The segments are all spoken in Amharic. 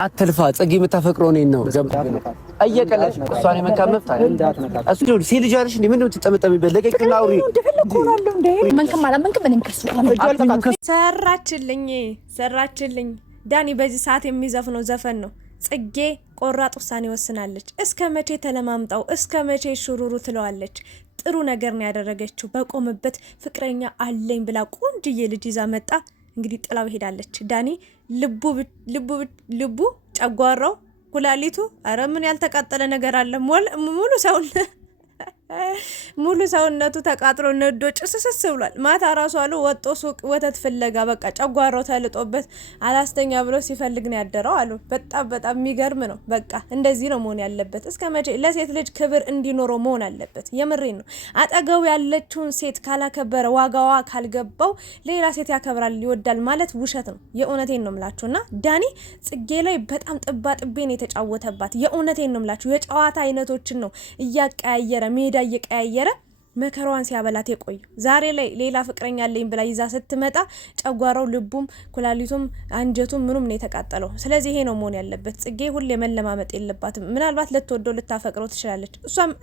አትልፋ ጽጌ የምታፈቅረው እኔን ነው። አየቀለሽ እሷን የመካመፍ እሱ ነው ሴት ልጅ አለሽ እንዴ? ምንድን ነው ትጠመጠሚበት? ለቀቅና አውሪ ሰራችልኝ። ዳኒ በዚህ ሰዓት የሚዘፍነው ዘፈን ነው። ጽጌ ቆራጥ ውሳኔ ወስናለች። እስከ መቼ ተለማምጣው እስከ መቼ ሹሩሩ ትለዋለች? ጥሩ ነገር ነው ያደረገችው። በቆመበት ፍቅረኛ አለኝ ብላ ቆንጅዬ ልጅ ይዛ መጣ። እንግዲህ ጥላው ሄዳለች። ዳኒ ልቡ ጨጓራው ኩላሊቱ አረ ምን ያልተቃጠለ ነገር አለ? ሙሉ ሰውነቱ ተቃጥሎ ነዶ ጭስስስ ብሏል። ማታ ራሱ አሉ ወጦ ሱቅ ወተት ፍለጋ በቃ ጨጓራው ተልጦበት አላስተኛ ብሎ ሲፈልግ ነው ያደረው አሉ። በጣም የሚገርም ነው። በቃ እንደዚህ ነው መሆን ያለበት። እስከ መቼ ለሴት ልጅ ክብር እንዲኖረው መሆን አለበት። የምሬን ነው። አጠገቡ ያለችውን ሴት ካላከበረ ዋጋዋ ካልገባው ሌላ ሴት ያከብራል ይወዳል ማለት ውሸት ነው። የእውነቴን ነው ምላችሁና ዳኒ ጽጌ ላይ በጣም ጥባጥቤን የተጫወተባት የእውነቴን ነው ምላችሁ። የጨዋታ አይነቶችን ነው እያቀያየረ ሜዳ እየቀያየረ መከራዋን ሲያበላት የቆዩ ዛሬ ላይ ሌላ ፍቅረኛ አለኝ ብላ ይዛ ስትመጣ ጨጓራው ልቡም ኩላሊቱም አንጀቱም ምኑም ነው የተቃጠለው። ስለዚህ ይሄ ነው መሆን ያለበት። ጽጌ ሁሌ መለማመጥ የለባትም። ምናልባት ልትወደው ልታፈቅረው ትችላለች።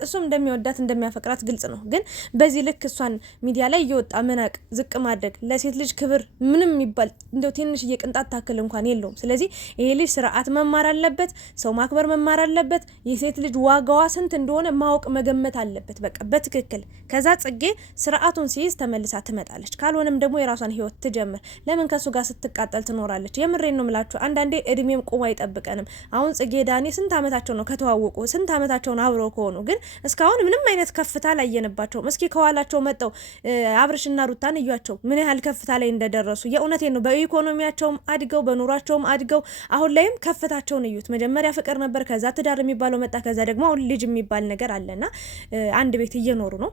እሱም እንደሚወዳት እንደሚያፈቅራት ግልጽ ነው። ግን በዚህ ልክ እሷን ሚዲያ ላይ እየወጣ መናቅ ዝቅ ማድረግ ለሴት ልጅ ክብር ምንም የሚባል እንደው ትንሽ እየቅንጣት ታክል እንኳን የለውም። ስለዚህ ይሄ ልጅ ስርዓት መማር አለበት። ሰው ማክበር መማር አለበት። የሴት ልጅ ዋጋዋ ስንት እንደሆነ ማወቅ መገመት አለበት። በቃ በትክክል ከዛ ጽጌ ስርዓቱን ሲይዝ ተመልሳ ትመጣለች። ካልሆነም ደግሞ የራሷን ህይወት ትጀምር። ለምን ከሱ ጋር ስትቃጠል ትኖራለች? የምሬን ነው ምላችሁ። አንዳንዴ እድሜም ቆሞ አይጠብቀንም። አሁን ጽጌ ዳኒ ስንት አመታቸው ነው ከተዋወቁ? ስንት አመታቸው ነው አብረው ከሆኑ? ግን እስካሁን ምንም አይነት ከፍታ አላየንባቸውም። እስኪ ከኋላቸው መጣው አብርሽና ሩታን እያቸው ምን ያህል ከፍታ ላይ እንደደረሱ። የእውነቴን ነው። በኢኮኖሚያቸውም አድገው በኑራቸውም አድገው አሁን ላይም ከፍታቸውን እዩት። መጀመሪያ ፍቅር ነበር፣ ከዛ ትዳር የሚባለው መጣ፣ ከዛ ደግሞ አሁን ልጅ የሚባል ነገር አለና አንድ ቤት እየኖሩ ነው።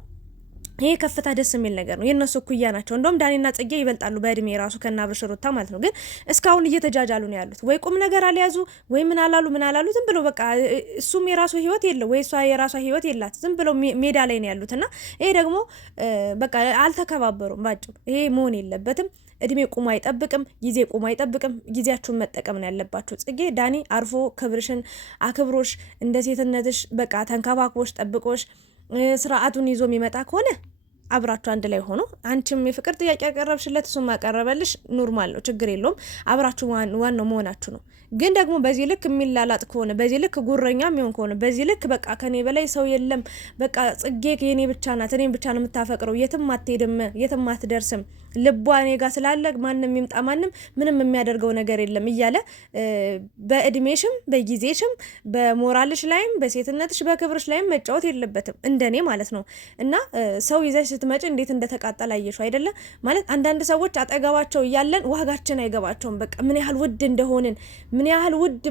ይሄ ከፍታ ደስ የሚል ነገር ነው። የነሱ ኩያ ናቸው። እንደውም ዳኒና ጽጌ ይበልጣሉ በእድሜ ራሱ ከናብርሽ ሩታ ማለት ነው። ግን እስካሁን እየተጃጃሉ ነው ያሉት። ወይ ቁም ነገር አልያዙ ወይ ምን አላሉ ዝም ብሎ በቃ እሱም የራሱ ህይወት የለው ወይ እሷ የራሷ ህይወት የላት። ዝም ብሎ ሜዳ ላይ ነው ያሉትና ይሄ ደግሞ በቃ አልተከባበሩም ባጭሩ። ይሄ መሆን የለበትም። እድሜ ቁሞ አይጠብቅም፣ ጊዜ ቁሞ አይጠብቅም። ጊዜያችሁን መጠቀም ነው ያለባችሁ። ጽጌ ዳኒ አርፎ ክብርሽን አክብሮሽ እንደ ሴትነትሽ በቃ ተንከባክቦሽ ጠብቆሽ ስርዓቱን ይዞ የሚመጣ ከሆነ አብራችሁ አንድ ላይ ሆኖ አንቺም የፍቅር ጥያቄ ያቀረብሽለት እሱም ያቀረበልሽ ኖርማል ነው፣ ችግር የለውም። አብራችሁ ዋናው መሆናችሁ ነው። ግን ደግሞ በዚህ ልክ የሚላላጥ ከሆነ በዚህ ልክ ጉረኛ የሚሆን ከሆነ በዚህ ልክ በቃ ከኔ በላይ ሰው የለም፣ በቃ ጽጌ የኔ ብቻ ናት፣ እኔም ብቻ ነው የምታፈቅረው፣ የትም አትሄድም፣ የትም አትደርስም፣ ልቧ እኔ ጋር ስላለ ማንም ይምጣ ማንም ምንም የሚያደርገው ነገር የለም እያለ በእድሜሽም በጊዜሽም በሞራልሽ ላይም በሴትነትሽ በክብርሽ ላይም መጫወት የለበትም እንደኔ ማለት ነው። እና ሰው ይዘሽ ስትመጪ እንዴት እንደተቃጠለ አየሽ አይደለ? ማለት አንዳንድ ሰዎች አጠገባቸው እያለን ዋጋችን አይገባቸውም። በቃ ምን ያህል ውድ እንደሆንን ምን ያህል ውድ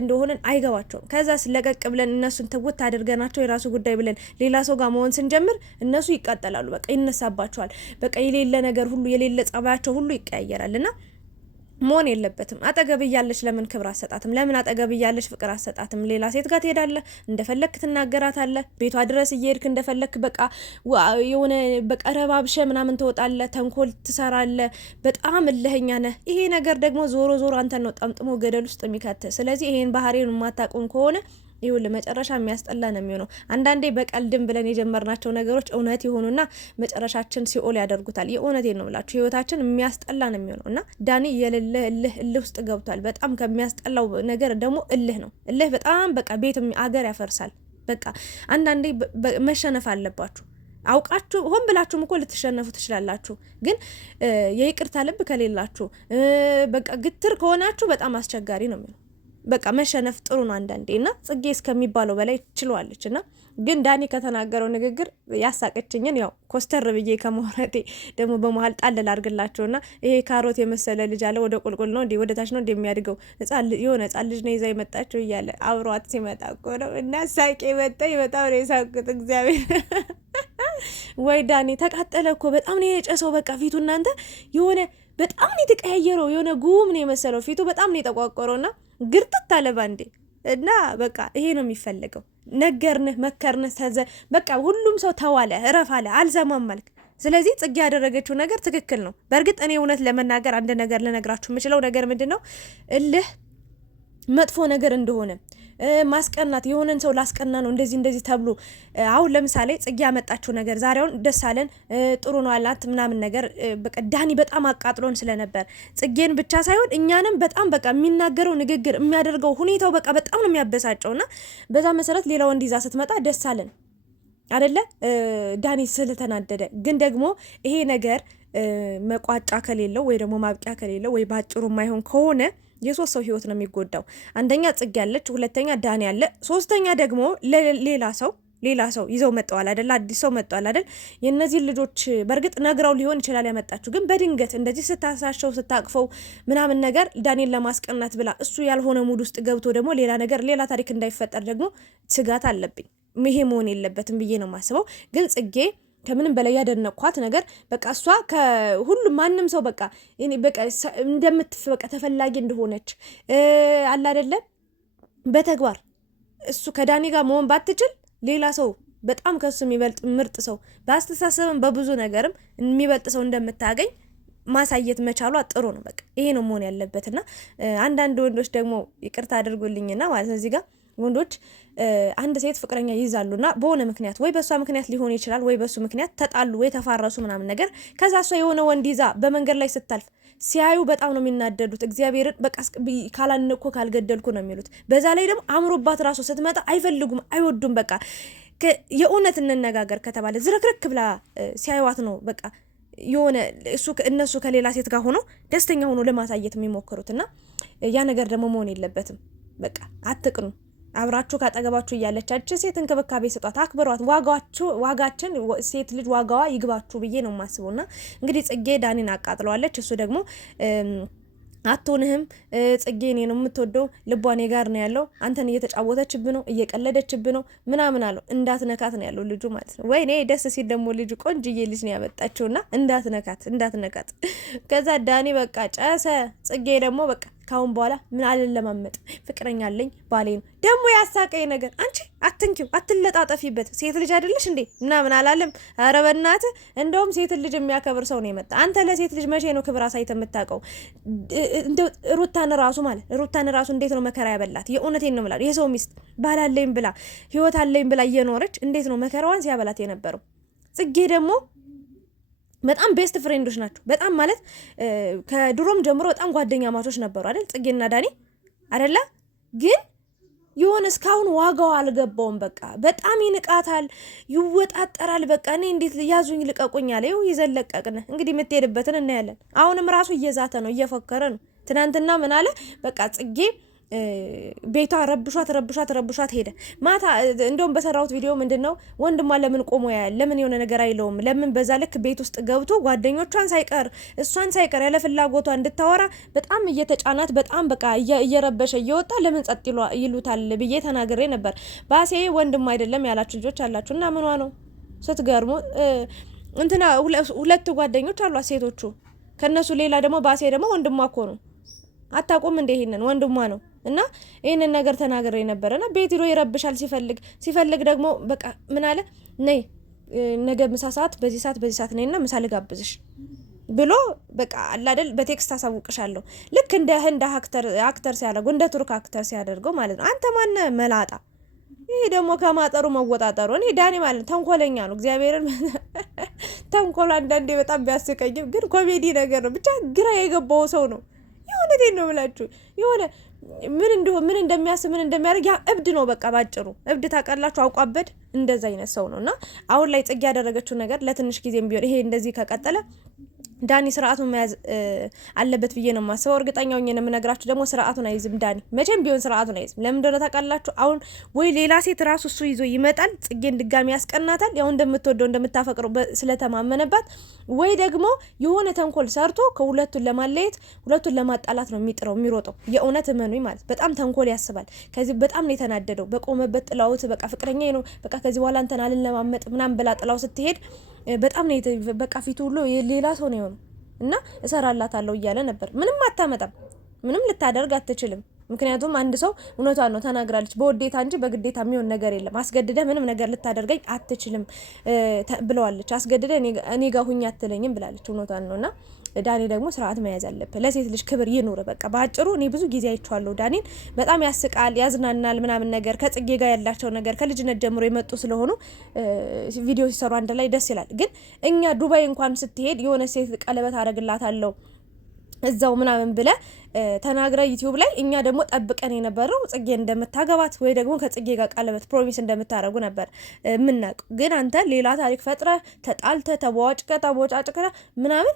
እንደሆንን አይገባቸውም። ከዛ ስለቀቅ ብለን እነሱን ትውት አድርገናቸው የራሱ ጉዳይ ብለን ሌላ ሰው ጋር መሆን ስንጀምር እነሱ ይቃጠላሉ። በቃ ይነሳባቸዋል። በቃ የሌለ ነገር ሁሉ የሌለ ጸባያቸው ሁሉ ይቀያየራልና መሆን የለበትም። አጠገብ እያለች ለምን ክብር አሰጣትም? ለምን አጠገብ እያለች ፍቅር አሰጣትም? ሌላ ሴት ጋር ትሄዳለህ፣ እንደፈለክ ትናገራታለህ፣ ቤቷ ድረስ እየሄድክ እንደፈለክ በቃ የሆነ በቀረባብሸ ምናምን ትወጣለህ፣ ተንኮል ትሰራለህ፣ በጣም እልህኛ ነህ። ይሄ ነገር ደግሞ ዞሮ አንተን ነው ጠምጥሞ ገደል ውስጥ የሚከትህ። ስለዚህ ይሄን ባህሪውን የማታውቁም ከሆነ ይሁን ለመጨረሻ የሚያስጠላ ነው የሚሆነው። አንዳንዴ በቀልድም ብለን የጀመርናቸው ነገሮች እውነት ይሆኑና መጨረሻችን ሲኦል ያደርጉታል። የእውነቴን ነው ብላችሁ ህይወታችን የሚያስጠላ ነው የሚሆነው እና ዳኒ የሌለ እልህ ውስጥ ገብቷል። በጣም ከሚያስጠላው ነገር ደግሞ እልህ ነው። እልህ በጣም በቃ ቤት አገር ያፈርሳል። በቃ አንዳንዴ መሸነፍ አለባችሁ። አውቃችሁ ሆን ብላችሁም እኮ ልትሸነፉ ትችላላችሁ። ግን የይቅርታ ልብ ከሌላችሁ በቃ ግትር ከሆናችሁ በጣም አስቸጋሪ ነው የሚሆነው። በቃ መሸነፍ ጥሩ ነው አንዳንዴ እና ጽጌ እስከሚባለው በላይ ችሏለች። እና ግን ዳኒ ከተናገረው ንግግር ያሳቀችኝን ያው ኮስተር ብዬ ከመሆነቴ ደግሞ በመሀል ጣል ላድርግላቸውና ይሄ ካሮት የመሰለ ልጅ አለ ወደ ቁልቁል ነው እንዴ ወደ ታች ነው እንደሚያድገው የሆነ ህጻን ልጅ ነው ይዛ የመጣችው እያለ አብሯት ሲመጣ እኮ ነው እና ሳቄ በጣም ነው የሳቁት። እግዚአብሔር ወይ ዳኒ ተቃጠለ እኮ በጣም ነው የጨሰው። በቃ ፊቱ እናንተ የሆነ በጣም ነው የተቀያየረው። የሆነ ጉም ነው የመሰለው ፊቱ በጣም ነው የተቋቆረውና ግርጥት አለ ባንዴ። እና በቃ ይሄ ነው የሚፈልገው። ነገርንህ መከርንህ በቃ ሁሉም ሰው ተዋለ እረፍ አለ አልሰማም አልክ። ስለዚህ ጽጌ ያደረገችው ነገር ትክክል ነው። በእርግጥ እኔ እውነት ለመናገር አንድ ነገር ልነግራችሁ የምችለው ነገር ምንድነው እልህ መጥፎ ነገር እንደሆነ ማስቀናት የሆነን ሰው ላስቀና ነው እንደዚህ ተብሎ አሁን ለምሳሌ ጽጌ ያመጣችው ነገር ዛሬውን ደስ አለን ጥሩ ነው አላት ምናምን ነገር በቃ ዳኒ በጣም አቃጥሎን ስለነበር ጽጌን ብቻ ሳይሆን እኛንም በጣም በቃ የሚናገረው ንግግር የሚያደርገው ሁኔታው በቃ በጣም ነው የሚያበሳጨውና በዛ መሰረት ሌላ ወንድ ይዛ ስትመጣ ደስ አለን አይደለ ዳኒ ስለተናደደ ግን ደግሞ ይሄ ነገር መቋጫ ከሌለው ወይ ደግሞ ማብቂያ ከሌለው ወይ ባጭሩ ማይሆን ከሆነ የሶስት ሰው ህይወት ነው የሚጎዳው። አንደኛ ጽጌ ያለች፣ ሁለተኛ ዳኒ ያለ፣ ሶስተኛ ደግሞ ሌላ ሰው ይዘው መጣዋል አይደል? አዲስ ሰው መጣዋል አይደል? የነዚህ ልጆች በእርግጥ ነግራው ሊሆን ይችላል ያመጣችሁ፣ ግን በድንገት እንደዚህ ስታሳሸው ስታቅፈው ምናምን ነገር ዳኒን ለማስቀናት ብላ እሱ ያልሆነ ሙድ ውስጥ ገብቶ ደግሞ ሌላ ታሪክ እንዳይፈጠር ደግሞ ስጋት አለብኝ። ይሄ መሆን የለበትም ብዬ ነው የማስበው። ግን ጽጌ ከምንም በላይ ያደነኳት ነገር በቃ እሷ ከሁሉም ማንም ሰው በቃ በቃ ተፈላጊ እንደሆነች አለ አይደለ በተግባር እሱ ከዳኒ ጋር መሆን ባትችል ሌላ ሰው በጣም ከሱ የሚበልጥ ምርጥ ሰው በአስተሳሰብም በብዙ ነገርም የሚበልጥ ሰው እንደምታገኝ ማሳየት መቻሏ ጥሩ ነው። በቃ ይሄ ነው መሆን ያለበትና አንዳንድ ወንዶች ደግሞ ይቅርታ አድርጉልኝና ማለት ነው እዚህ ጋር ወንዶች አንድ ሴት ፍቅረኛ ይይዛሉና በሆነ ምክንያት ወይ በሷ ምክንያት ሊሆን ይችላል ወይ በሱ ምክንያት ተጣሉ ወይ ተፋረሱ ምናምን ነገር ከዛ እሷ የሆነ ወንድ ይዛ በመንገድ ላይ ስታልፍ ሲያዩ በጣም ነው የሚናደዱት። እግዚአብሔርን በቃ ካላነኩ ካልገደልኩ ነው የሚሉት። በዛ ላይ ደግሞ አምሮባት ራሱ ስትመጣ አይፈልጉም አይወዱም። በቃ የእውነት እንነጋገር ከተባለ ዝረክረክ ብላ ሲያዩዋት ነው በቃ የሆነ እነሱ ከሌላ ሴት ጋር ሆኖ ደስተኛ ሆኖ ለማሳየት የሚሞክሩትና ያ ነገር ደግሞ መሆን የለበትም። በቃ አትቅኑ። አብራችሁ ካጠገባችሁ እያለቻችሁ ሴት እንክብካቤ ስጧት፣ አክብሯት። ዋጋችን ሴት ልጅ ዋጋዋ ይግባችሁ ብዬ ነው የማስበውና እንግዲህ ጽጌ ዳኒን አቃጥለዋለች። እሱ ደግሞ አትሆንህም ጽጌ እኔ ነው የምትወደው ልቧ እኔ ጋር ነው ያለው አንተን እየተጫወተችብህ ነው እየቀለደችብህ ነው ምናምን አለው። እንዳትነካት ነው ያለው ልጁ ማለት ነው። ወይኔ ደስ ሲል ደግሞ ልጁ ቆንጅዬ ልጅ ነው ያመጣችውና እንዳትነካት ከዛ ዳኒ በቃ ጨሰ። ጽጌ ደግሞ በቃ ካሁን በኋላ ምን አልለማመጥ ፍቅረኛ አለኝ ባሌ ነው ደግሞ ያሳቀኝ ነገር አንቺ አትንኪው አትለጣጠፊበት ሴት ልጅ አይደለሽ እንዴ ምናምን አላለም። ኧረ በእናትህ እንደውም ሴት ልጅ የሚያከብር ሰው ነው የመጣ። አንተ ለሴት ልጅ መቼ ነው ክብር አሳይተህ የምታውቀው? እንደው ሩታን ራሱ እንዴት ነው መከራ ያበላት? የእውነቴን ነው የምላት። የሰው ሚስት ባላለኝ ብላ ህይወት አለኝ ብላ እየኖረች እንዴት ነው መከራዋን ሲያበላት የነበረው? ጽጌ ደግሞ በጣም ቤስት ፍሬንዶች ናቸው። በጣም ማለት ከድሮም ጀምሮ በጣም ጓደኛ ማቾች ነበሩ አይደል ጽጌና ዳኒ አይደለ? ግን የሆነ እስካሁን ዋጋው አልገባውም። በቃ በጣም ይንቃታል፣ ይወጣጠራል። በቃ እኔ እንዴት ያዙኝ ልቀቁኝ አለ። ይኸው ይዘለቀቅን እንግዲህ የምትሄድበትን እናያለን። አሁንም ራሱ እየዛተ ነው፣ እየፎከረ ነው። ትናንትና ምን አለ? በቃ ጽጌ ቤቷ ረብሿት ሄደ። ማታ እንደውም በሰራሁት ቪዲዮ ምንድነው ወንድሟ ለምን ቆሞ ያያል? ለምን የሆነ ነገር አይለውም? ለምን በዛ ልክ ቤት ውስጥ ገብቶ ጓደኞቿን ሳይቀር እሷን ሳይቀር ያለ ፍላጎቷ እንድታወራ በጣም እየተጫናት በጣም በቃ እየረበሸ እየወጣ ለምን ጸጥ ይሉታል ብዬ ተናግሬ ነበር። ባሴ ወንድም አይደለም ያላችሁ ልጆች አላችሁ እና ምኗ ነው ስትገርሙ። እንትና ሁለት ጓደኞች አሏት ሴቶቹ። ከነሱ ሌላ ደግሞ ባሴ ደግሞ ወንድሟ እኮ ነው። አታውቁም እንደ ይሄንን ወንድሟ ነው። እና ይሄንን ነገር ተናግሬ ነበርና ቤት ሄዶ ይረብሻል ሲፈልግ ደግሞ በቃ ምን አለ ነይ ነገ ምሳ ሰዓት በዚህ ሰዓት ነይና ምሳ ልጋብዝሽ ብሎ በቃ አላደል በቴክስት አሳውቅሻለሁ። ልክ እንደ ህንድ አክተር ሲያደርገው እንደ ቱርክ አክተር ሲያደርገው ማለት ነው። አንተ ማነ መላጣ? ይሄ ደግሞ ከማጠሩ መወጣጠሩ። እኔ ዳኒ ማለት ተንኮለኛ ነው። እግዚአብሔርን ተንኮል አንዳንዴ በጣም ቢያስቀኝም ግን ኮሜዲ ነገር ነው። ብቻ ግራ የገባው ሰው ነው። የሆነቴን ነው ብላችሁ የሆነ ምን እንደሚያስብ ምን እንደሚያደርግ ያ እብድ ነው። በቃ ባጭሩ እብድ ታውቃላችሁ፣ አውቋበድ እንደዛ አይነት ሰው ነውና አሁን ላይ ጽጌ ያደረገችው ነገር ለትንሽ ጊዜም ቢሆን ይሄ እንደዚህ ከቀጠለ ዳኒ ስርዓቱን መያዝ አለበት ብዬ ነው የማስበው። እርግጠኛው ነኝ የምነግራችሁ ደግሞ ስርዓቱን አይዝም ዳኒ መቼም ቢሆን ስርዓቱን አይዝም። ለምን እንደሆነ ታውቃላችሁ? አሁን ወይ ሌላ ሴት ራሱ እሱ ይዞ ይመጣል፣ ጽጌን ድጋሚ ያስቀናታል፣ ያው እንደምትወደው እንደምታፈቅረው ስለተማመነባት፣ ወይ ደግሞ የሆነ ተንኮል ሰርቶ ከሁለቱን ለማለየት ሁለቱን ለማጣላት ነው የሚሮጠው። የእውነት እመኑኝ ማለት በጣም ተንኮል ያስባል። ከዚህ በጣም ነው የተናደደው። በቆመበት ጥላውት በቃ ፍቅረኛዬ ነው በቃ ከዚህ በኋላ አንተን አልለማመጥ ምናምን ብላ ጥላው ስትሄድ በጣም ነው በቃ ፊቱ ሁሉ ሌላ ሰው ነው የሆነው እና እሰራላታለሁ እያለ ነበር። ምንም አታመጣም፣ ምንም ልታደርግ አትችልም። ምክንያቱም አንድ ሰው እውነቷን ነው ተናግራለች። በውዴታ እንጂ በግዴታ የሚሆን ነገር የለም። አስገድደ ምንም ነገር ልታደርገኝ አትችልም ብለዋለች። አስገድደ እኔ ጋር ሁኝ አትለኝም ብላለች። እውነቷን ነውና ዳኒ ደግሞ ስርዓት መያዝ አለበት። ለሴት ልጅ ክብር ይኑር። በቃ ባጭሩ እኔ ብዙ ጊዜ አይቼዋለሁ ዳኒን። በጣም ያስቃል፣ ያዝናናል ምናምን ነገር ከጽጌ ጋር ያላቸው ነገር ከልጅነት ጀምሮ የመጡ ስለሆኑ ቪዲዮ ሲሰሩ አንድ ላይ ደስ ይላል። ግን እኛ ዱባይ እንኳን ስትሄድ የሆነ ሴት ቀለበት አደርግላታለሁ እዛው ምናምን ብለ ተናግረ ዩቲዩብ ላይ እኛ ደግሞ ጠብቀን የነበረው ጽጌ እንደምታገባት ወይ ደግሞ ከጽጌ ጋር ቀለበት ፕሮሚስ እንደምታደርጉ ነበር ምናውቀው። ግን አንተ ሌላ ታሪክ ፈጥረ ተጣልተ ተቦጫጭቀ ምናምን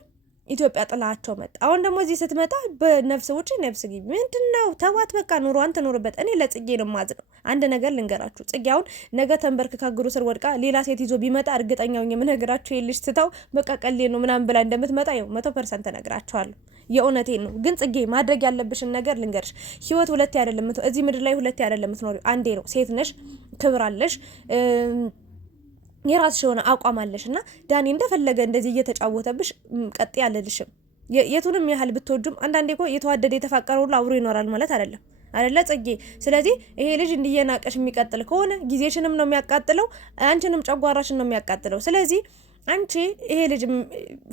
ኢትዮጵያ ጥላቸው መጣ። አሁን ደግሞ እዚህ ስትመጣ በነፍስ ውጪ ነፍስ ግቢ ምንድነው? ተዋት በቃ ኑሯን ትኖርበት። እኔ ለጽጌ ነው የማዝነው። አንድ ነገር ልንገራችሁ፣ ጽጌ አሁን ነገ ተንበርክካ እግሩ ስር ወድቃ ሌላ ሴት ይዞ ቢመጣ እርግጠኛው የምነግራችሁ የልጅ ትታው በቃ ቀሌ ነው ምናምን ብላ እንደምትመጣ ይኸው 100% እነግራችኋለሁ። የእውነቴን ነው። ግን ጽጌ ማድረግ ያለብሽን ነገር ልንገርሽ። ህይወት ሁለቴ አይደለም፣ እዚህ ምድር ላይ ሁለቴ አይደለም የምትኖሪው፣ አንዴ ነው። ሴት ነሽ፣ ክብር አለሽ፣ የራስሽ የሆነ አቋም አለሽ እና ዳኒ እንደፈለገ እንደዚህ እየተጫወተብሽ ቀጥ ያለልሽም የቱንም ያህል ብትወጁም አንዳንዴ እኮ የተዋደደ የተፋቀረ ሁሉ አብሮ ይኖራል ማለት አይደለ ጽጌ። ስለዚህ ይሄ ልጅ እንዲየናቀሽ የሚቀጥል ከሆነ ጊዜሽንም ነው የሚያቃጥለው፣ አንቺንም ጨጓራሽን ነው የሚያቃጥለው። ስለዚህ አንቺ ይሄ ልጅ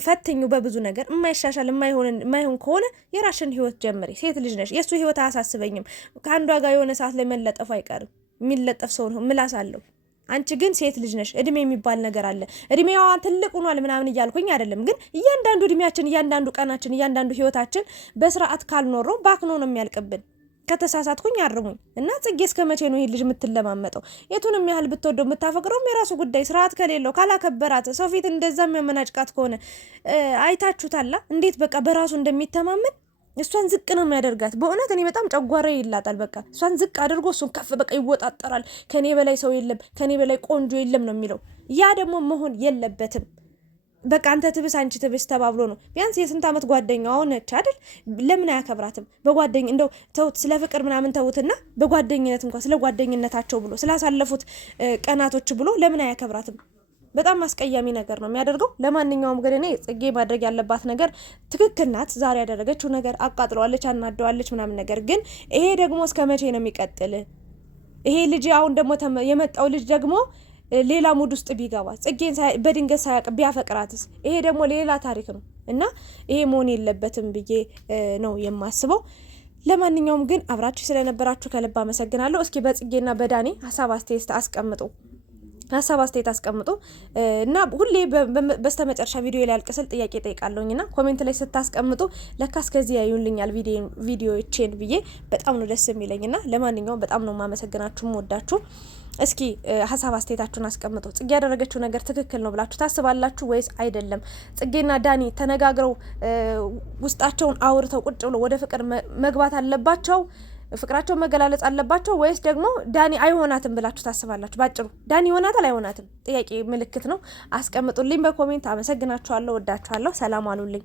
ፈትኙ በብዙ ነገር የማይሻሻል የማይሆን ከሆነ የራስሽን ህይወት ጀምሪ። ሴት ልጅ ነሽ። የእሱ ህይወት አያሳስበኝም። ከአንዷ ጋር የሆነ ሰዓት ላይ መለጠፉ አይቀርም። የሚለጠፍ ሰው ነው ምላስ አለው። አንቺ ግን ሴት ልጅ ነሽ። እድሜ የሚባል ነገር አለ። እድሜዋ ትልቅ ሆኗል ምናምን እያልኩኝ አይደለም። ግን እያንዳንዱ እድሜያችን፣ እያንዳንዱ ቀናችን፣ እያንዳንዱ ህይወታችን በስርዓት ካልኖረው ባክኖ ነው የሚያልቅብን። ከተሳሳትኩኝ አርሙኝ እና ጽጌ እስከ መቼ ነው ይሄ ልጅ የምትለማመጠው? የቱንም ያህል ብትወደው የምታፈቅረውም የራሱ ጉዳይ። ስርዓት ከሌለው ካላከበራት፣ ሰው ፊት እንደዛ የሚያመናጭቃት ከሆነ አይታችሁታላ እንዴት በቃ በራሱ እንደሚተማመን። እሷን ዝቅ ነው የሚያደርጋት። በእውነት እኔ በጣም ጨጓራ ይላጣል። በቃ እሷን ዝቅ አድርጎ እሱን ከፍ በቃ ይወጣጠራል። ከኔ በላይ ሰው የለም፣ ከኔ በላይ ቆንጆ የለም ነው የሚለው። ያ ደግሞ መሆን የለበትም። በቃ አንተ ትብስ አንቺ ትብስ ተባብሎ ነው። ቢያንስ የስንት ዓመት ጓደኛው ሆነች አይደል? ለምን አያከብራትም? በጓደኝ እንደው ተውት፣ ስለ ፍቅር ምናምን ተውትና በጓደኝነት እንኳን ስለ ጓደኝነታቸው ብሎ ስላሳለፉት ቀናቶች ብሎ ለምን አያከብራትም? በጣም አስቀያሚ ነገር ነው የሚያደርገው። ለማንኛውም ግን እኔ ጽጌ ማድረግ ያለባት ነገር ትክክል ናት። ዛሬ ያደረገችው ነገር አቃጥለዋለች፣ አናደዋለች ምናምን ነገር ግን ይሄ ደግሞ እስከ መቼ ነው የሚቀጥል? ይሄ ልጅ አሁን ደግሞ የመጣው ልጅ ደግሞ ሌላ ሙድ ውስጥ ቢገባ ጽጌን በድንገት ሳያውቅ ቢያፈቅራትስ? ይሄ ደግሞ ሌላ ታሪክ ነው እና ይሄ መሆን የለበትም ብዬ ነው የማስበው። ለማንኛውም ግን አብራችሁ ስለነበራችሁ ከልብ አመሰግናለሁ። እስኪ በጽጌና በዳኒ ሀሳብ አስተያየት አስቀምጡ እና ሁሌ በስተመጨረሻ ቪዲዮ ላይ ያልቅስል ጥያቄ ጠይቃለሁኝና ኮሜንት ላይ ስታስቀምጡ ለካ እስከዚህ ያዩልኛል ቪዲዮዎቼን ብዬ በጣም ነው ደስ የሚለኝና ለማንኛውም በጣም ነው ማመሰግናችሁ ወዳችሁ። እስኪ ሀሳብ አስተያየታችሁን አስቀምጡ። ጽጌ ያደረገችው ነገር ትክክል ነው ብላችሁ ታስባላችሁ ወይስ አይደለም? ጽጌና ዳኒ ተነጋግረው ውስጣቸውን አውርተው ቁጭ ብሎ ወደ ፍቅር መግባት አለባቸው? ፍቅራቸው መገላለጽ አለባቸው ወይስ ደግሞ ዳኒ አይሆናትም ብላችሁ ታስባላችሁ? ባጭሩ ዳኒ ይሆናታል አይሆናትም? ጥያቄ ምልክት ነው። አስቀምጡልኝ በኮሜንት። አመሰግናችኋለሁ፣ ወዳችኋለሁ። ሰላም አሉልኝ።